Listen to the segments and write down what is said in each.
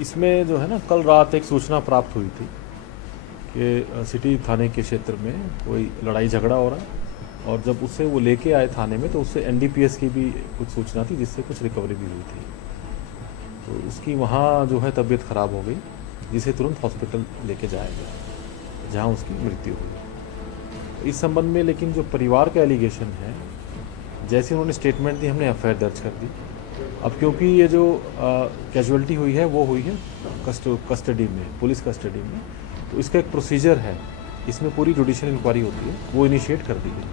इसमें जो है ना, कल रात एक सूचना प्राप्त हुई थी कि सिटी थाने के क्षेत्र में कोई लड़ाई झगड़ा हो रहा है, और जब उससे वो लेके आए थाने में तो उससे एनडीपीएस की भी कुछ सूचना थी, जिससे कुछ रिकवरी भी हुई थी। तो उसकी वहाँ जो है तबीयत ख़राब हो गई, जिसे तुरंत हॉस्पिटल लेके जाया गया, जहाँ उसकी मृत्यु हुई। इस संबंध में लेकिन जो परिवार का एलिगेशन है, जैसे उन्होंने स्टेटमेंट दी, हमने एफआईआर दर्ज कर दी। अब क्योंकि ये जो कैजुअलिटी हुई है वो हुई है कस्टडी में, पुलिस कस्टडी में, तो इसका एक प्रोसीजर है, इसमें पूरी जुडिशियल इंक्वायरी होती है, वो इनिशिएट कर दी गई।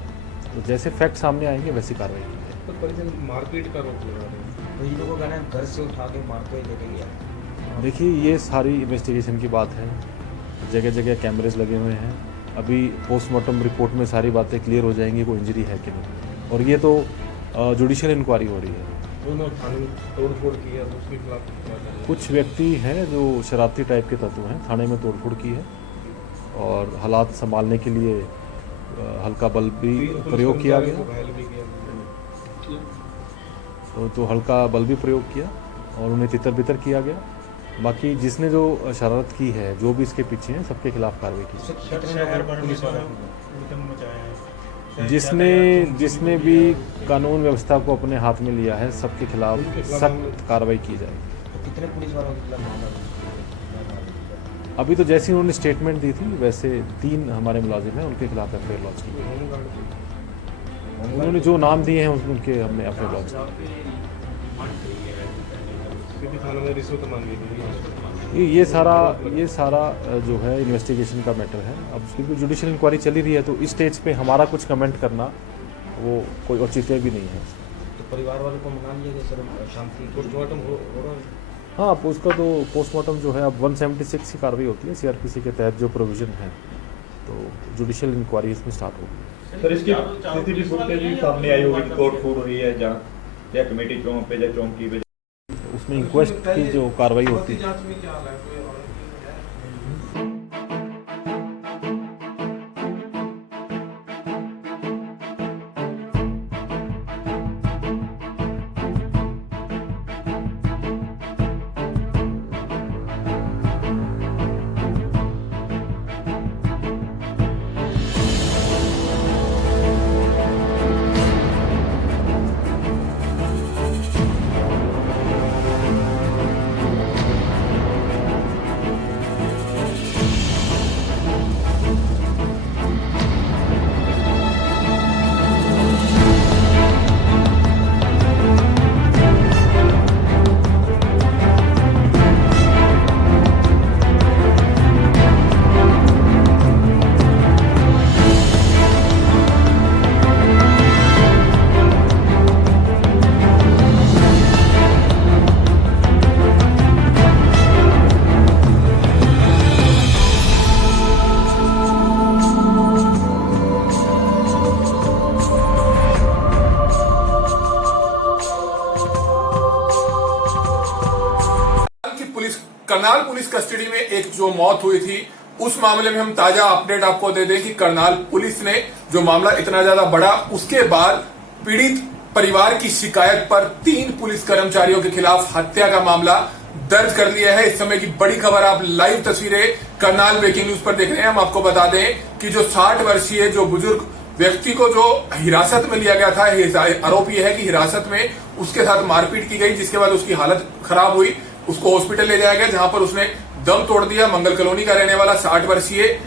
तो जैसे फैक्ट सामने आएंगे वैसी कार्रवाई की जाएगी। तो परिजन मारपीट का रोक लगा रहे हैं, तो इन लोगों का ना घर से उठा के मारते हुए लेके गया। देखिए, ये सारी इन्वेस्टिगेशन की बात है, जगह जगह कैमरेज लगे हुए हैं। अभी पोस्टमार्टम रिपोर्ट में सारी बातें क्लियर हो जाएंगी, कोई इंजरी है कि नहीं, और ये तो जुडिशियल इंक्वायरी हो रही है। दोनों थाने में तोड़फोड़ की है, तो उसके खिलाफ कुछ व्यक्ति हैं जो शरारती टाइप के तत्व हैं, थाने में तोड़फोड़ की है, और हालात संभालने के लिए हल्का बल भी प्रयोग किया गया, तो हल्का बल भी प्रयोग किया और उन्हें तितर बितर किया गया। बाकी जिसने जो शरारत की है, जो भी इसके पीछे हैं, सबके खिलाफ कार्रवाई की। जिसने भी कानून व्यवस्था को अपने हाथ में लिया है, सबके खिलाफ सख्त कार्रवाई की जाएगी। कितने पुलिस वालों के खिलाफ मामला? अभी तो जैसी उन्होंने स्टेटमेंट दी थी, वैसे 3 हमारे मुलाजिम हैं, उनके खिलाफ एफआईआर लॉन्च की। उन्होंने जो नाम दिए हैं उनके हमने एफआईआर लॉन्च की। ये सारा जो है इन्वेस्टिगेशन का मैटर है। अब क्योंकि जुडिशियल इंक्वायरी चली रही है, तो इस स्टेज पे हमारा कुछ कमेंट करना वो कोई औचित्य भी नहीं है। तो परिवार वालों को मना लिया गया सर, शांति पोस्टमार्टम हो रहा है? हाँ, उसका तो पोस्टमार्टम जो है अब 176 की कार्रवाई होती है सीआरपीसी के तहत, जो प्रोविजन है, तो जुडिशियल इंक्वायरी इसमें स्टार्ट होगी। सर, इसकी सीसीटीवी फुटेज भी सामने आई होगी, कोर्ट फूड हो रही है जहाँ या कमेटी चौक पे या चौकी पे, उसमें इंक्वेस्ट की जो कार्रवाई होती है। करनाल पुलिस कस्टडी में एक जो मौत हुई थी, उस मामले में हम ताजा अपडेट आपको दे दें कि करनाल पुलिस ने जो मामला इतना ज्यादा बढ़ा, उसके बाद पीड़ित परिवार की शिकायत पर 3 पुलिस कर्मचारियों के खिलाफ हत्या का मामला दर्ज कर लिया है। इस समय की बड़ी खबर, आप लाइव तस्वीरें करनाल ब्रेकिंग न्यूज पर देख रहे हैं। हम आपको बता दें कि जो 60 वर्षीय जो बुजुर्ग व्यक्ति को जो हिरासत में लिया गया था, आरोप यह है कि हिरासत में उसके साथ मारपीट की गई, जिसके बाद उसकी हालत खराब हुई, उसको हॉस्पिटल ले जाया गया, जहां पर उसने दम तोड़ दिया। मंगल कॉलोनी का रहने वाला 60 वर्षीय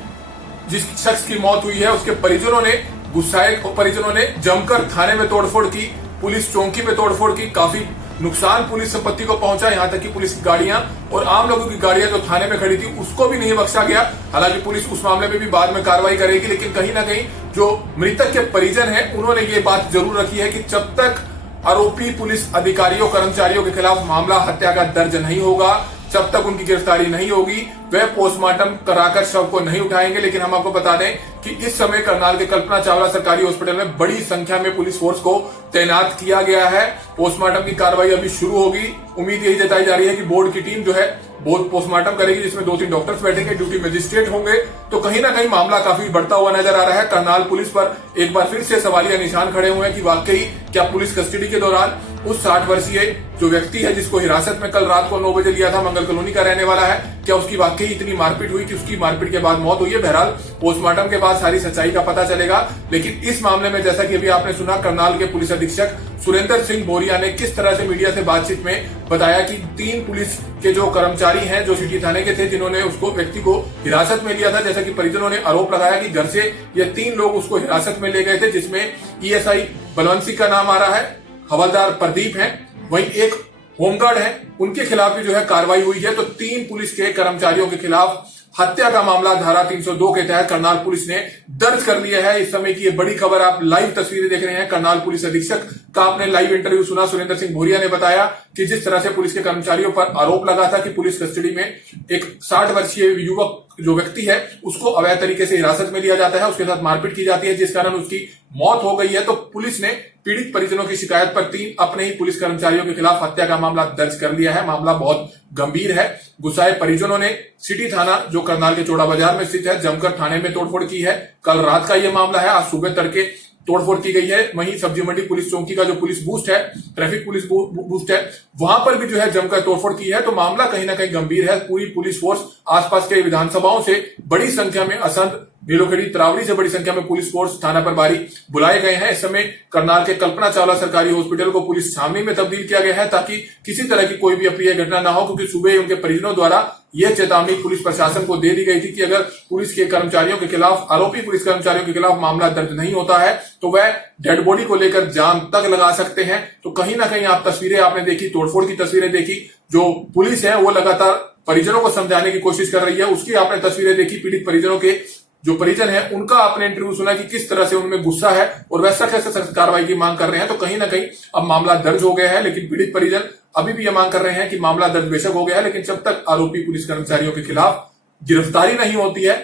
जिस शख्स की मौत हुई है, उसके परिजनों ने, गुस्साए परिजनों ने जमकर थाने में तोड़फोड़ की, पुलिस चौकी पे तोड़फोड़ की, काफी नुकसान पुलिस संपत्ति को पहुंचा। यहां तक कि पुलिस की गाड़ियां और आम लोगों की गाड़ियां जो थाने में खड़ी थी, उसको भी नहीं बख्शा गया। हालांकि पुलिस उस मामले में भी बाद में कार्रवाई करेगी, लेकिन कहीं ना कहीं जो मृतक के परिजन हैं, उन्होंने ये बात जरूर रखी है कि जब तक आरोपी पुलिस अधिकारियों कर्मचारियों के खिलाफ मामला हत्या का दर्ज नहीं होगा, जब तक उनकी गिरफ्तारी नहीं होगी, वह पोस्टमार्टम कराकर शव को नहीं उठाएंगे। लेकिन हम आपको बता दें कि इस समय करनाल के कल्पना चावला सरकारी हॉस्पिटल में बड़ी संख्या में पुलिस फोर्स को तैनात किया गया है। पोस्टमार्टम की कार्रवाई अभी शुरू होगी। उम्मीद यही जताई जा रही है कि बोर्ड की टीम जो है बोर्ड पोस्टमार्टम करेगी, जिसमें 2-3 डॉक्टर्स बैठेंगे, ड्यूटी मजिस्ट्रेट होंगे। तो कहीं ना कहीं मामला काफी बढ़ता हुआ नजर आ रहा है। करनाल पुलिस पर एक बार फिर से सवालिया निशान खड़े हुए हैं कि वाकई क्या पुलिस कस्टडी के दौरान उस 60 वर्षीय जो व्यक्ति है जिसको हिरासत में कल रात को 9 बजे लिया था, मंगल कॉलोनी का रहने वाला है, क्या उसकी वाकई इतनी मारपीट हुई कि उसकी मारपीट के बाद मौत हुई है। बहरहाल पोस्टमार्टम के बाद सारी सच्चाई का पता चलेगा। लेकिन इस मामले में जैसा कि अभी आपने सुना, करनाल के पुलिस अधीक्षक सुरेंद्र सिंह बोरिया ने किस तरह से मीडिया से बातचीत में बताया कि 3 पुलिस के जो कर्मचारी हैं जो सिटी थाने के थे, जिन्होंने उसको व्यक्ति को हिरासत में लिया था, जैसा कि परिजनों ने आरोप लगाया कि घर से ये 3 लोग उसको हिरासत में ले गए थे, जिसमें ईएसआई बलवंत सिंह का नाम आ रहा है, हवलदार प्रदीप है, वहीं एक होमगार्ड है, उनके खिलाफ भी जो है कार्रवाई हुई है। तो 3 पुलिस के कर्मचारियों के खिलाफ हत्या का मामला धारा 302 के तहत करनाल पुलिस ने दर्ज कर लिया है। इस समय की ये बड़ी खबर, आप लाइव तस्वीरें देख रहे हैं। करनाल पुलिस अधीक्षक का आपने लाइव इंटरव्यू सुना। सुरेंद्र सिंह भोरिया ने बताया कि जिस तरह से पुलिस के कर्मचारियों पर आरोप लगा था कि पुलिस कस्टडी में एक 60 वर्षीय युवक जो व्यक्ति है उसको अवैध तरीके से हिरासत में लिया जाता है, उसके साथ मारपीट की जाती है, जिस कारण उसकी मौत हो गई है। तो पुलिस ने पीड़ित परिजनों की शिकायत पर 3 अपने ही पुलिस कर्मचारियों के खिलाफ हत्या का मामला दर्ज कर लिया है। मामला बहुत गंभीर है। गुस्साए परिजनों ने सिटी थाना जो करनाल के चौड़ा बाजार में स्थित है, जमकर थाने में तोड़फोड़ की है। कल रात का यह मामला है। आज सुबह तड़के तोड़फोड़ की गई है। वहीं सब्जी मंडी पुलिस चौकी का जो पुलिस बूस्ट है, ट्रैफिक पुलिस बूस्ट है, वहां पर भी जो है जमकर तोड़फोड़ की है। तो मामला कहीं ना कहीं गंभीर है। पूरी पुलिस फोर्स आसपास के विधानसभाओं से बड़ी संख्या में, असंध, नीलोखेड़ी, त्रावड़ी से बड़ी संख्या में पुलिस फोर्स थाना पर बारी बुलाए गए हैं। इस समय करनाल के कल्पना चावला सरकारी हॉस्पिटल को पुलिस छावनी में तब्दील किया गया है ताकि किसी तरह की कोई भी अप्रिय घटना ना हो, क्योंकि सुबह उनके परिजनों द्वारा यह चेतावनी पुलिस प्रशासन को दे दी गई थी कि अगर पुलिस के कर्मचारियों के खिलाफ, आरोपी पुलिस कर्मचारियों के खिलाफ मामला दर्ज नहीं होता है तो वह डेड बॉडी को लेकर जान तक लगा सकते हैं। तो कहीं ना कहीं आप तस्वीरें आपने देखी, तोड़फोड़ की तस्वीरें देखी। जो पुलिस है वो लगातार परिजनों को समझाने की कोशिश कर रही है, उसकी आपने तस्वीरें देखी। पीड़ित परिजनों के जो परिजन है उनका आपने इंटरव्यू सुना कि किस तरह से उनमें गुस्सा है और वह सख्त से सख्त कार्रवाई की मांग कर रहे हैं। तो कहीं ना कहीं अब मामला दर्ज हो गया है, लेकिन पीड़ित परिजन अभी भी यह मांग कर रहे हैं कि मामला दर्ज बेशक हो गया है, लेकिन जब तक आरोपी पुलिस कर्मचारियों के खिलाफ गिरफ्तारी नहीं होती है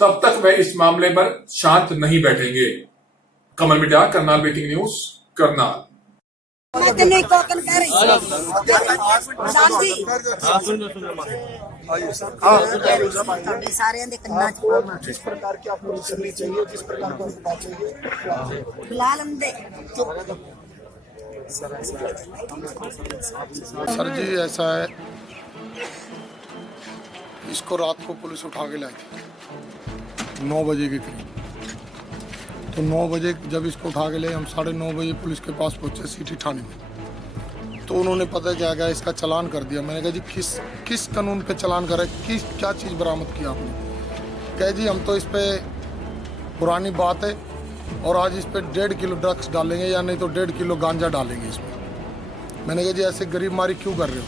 तब तक वह इस मामले पर शांत नहीं बैठेंगे। कमल मिडा, करनाल ब्रेकिंग न्यूज, करनाल। जिस प्रकार की आपको करनी चाहिए, जिस प्रकार को बात चाहिए। सर जी ऐसा है, इसको रात को पुलिस उठा के लाई थी 9 बजे के करीब। तो 9 बजे जब इसको उठा के ले, हम 9:30 बजे पुलिस के पास पहुंचे सिटी थाने में। तो उन्होंने पता क्या गया, इसका चालान कर दिया। मैंने कहा जी किस कानून पे चालान करा, क्या चीज़ बरामद किया आपने? कहे जी हम तो इस पे पुरानी बात है और आज इस पे 1.5 किलो ड्रग्स डालेंगे या नहीं तो 1.5 किलो गांजा डालेंगे इसमें। मैंने कहा जी ऐसे गरीब मारी क्यों कर रहे हो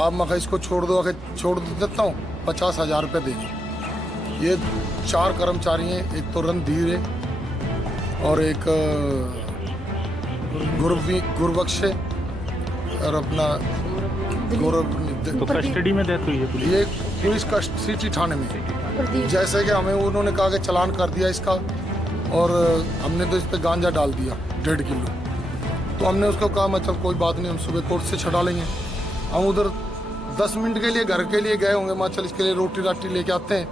आप? मैं इसको छोड़ दो, अगर छोड़ देता हूँ 50,000 रुपये देंगे। ये 4 कर्मचारी हैं, एक तो रणधीर है और एक गुरबख्श है और अपना तो कस्टडी में डेथ हुई है पुलिस? ये पुलिस का सिटी थाने में। जैसे कि हमें उन्होंने कहा कि चालान कर दिया इसका और हमने तो इस पे गांजा डाल दिया 1.5 किलो। तो हमने उसको कहा मैं चल कोई बात नहीं, हम सुबह कोर्ट से छुड़ा लेंगे। हम उधर 10 मिनट के लिए घर के लिए गए होंगे, मैं चल इसके लिए रोटी राटी लेके आते हैं।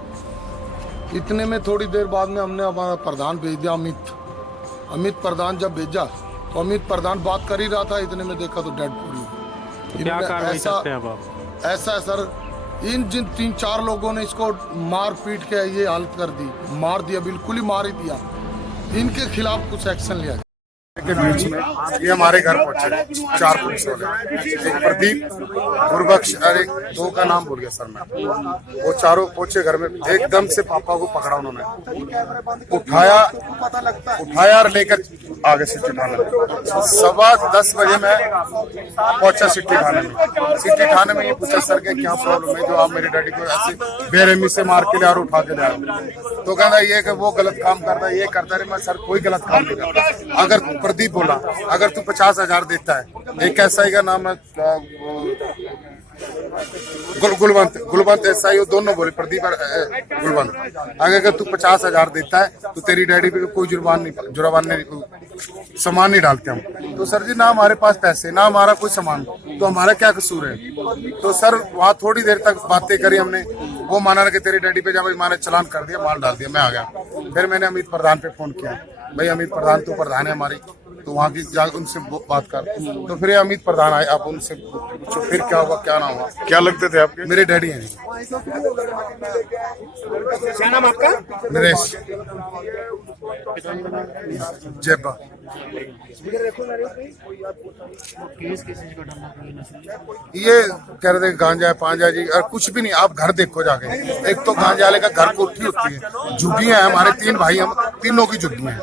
इतने में थोड़ी देर बाद में हमने हमारा प्रधान भेज दिया, अमित प्रधान जब भेजा तो अमित प्रधान बात कर ही रहा था, इतने में देखा तो डेड बॉडी। क्या कार्रवाई करते हैं अब आप? ऐसा है सर, जिन 3-4 लोगों ने इसको मार पीट के ये हालत कर दी, मार दिया, बिल्कुल ही मार ही दिया। इनके खिलाफ कुछ एक्शन लिया जाए। के बीच में ये हमारे घर पहुंचे 4 पुलिस वाले, एक प्रदीप, गुरबख्श, अरे 2 का नाम भूल गया सर मैं। वो चारों पहुंचे घर में, एकदम से पापा को पकड़ा उन्होंने, उठाया और लेकर आगे सिटी थाने में। 10:15 बजे मैं पहुंचा सिटी थाने में। सिटी थाने में ये पूछा सर के क्या प्रॉब्लम है जो आप मेरे डैडी को ऐसे बेरहमी से मार के ले और उठा के ले आए? तो कहता ये कि वो गलत काम करता है, ये करता है। मैं सर कोई गलत काम नहीं करता। अगर प्रदीप बोला अगर तू 50,000 देता है, एक एसआई का नाम है गुलवंत एसआई वो दोनों बोले, प्रदीप और गुलवंत। आगे अगर तू 50,000 देता है तो तेरी डैडी पे कोई सामान नहीं डालते हम। तो सर जी ना हमारे पास पैसे ना हमारा कोई सामान, तो हमारा क्या कसूर है? तो सर वहाँ थोड़ी देर तक बातें करी हमने, वो माना कि तेरी डैडी पे जब मैंने चलान कर दिया, माल डाल दिया, मैं आ गया। फिर मैंने अमित प्रधान पे फोन किया, भाई अमित प्रधान तू प्रधान है हमारी, तो वहाँ की जाकर उनसे बात कर। तो फिर अमित प्रधान आए, आप उनसे पूछो फिर क्या हुआ क्या ना हुआ। क्या लगते थे आपके? मेरे डैडी हैं। क्या नाम आपका? नरेश जेबा। ये कह रहे थे गांजा है पांजा जी, और कुछ भी नहीं। आप घर देखो जाके, एक तो गांजा वाले का घर कोठी होती है, झुग्गियां हैं, हमारे 3 भाई, हम तीनों की झुग्गियां हैं।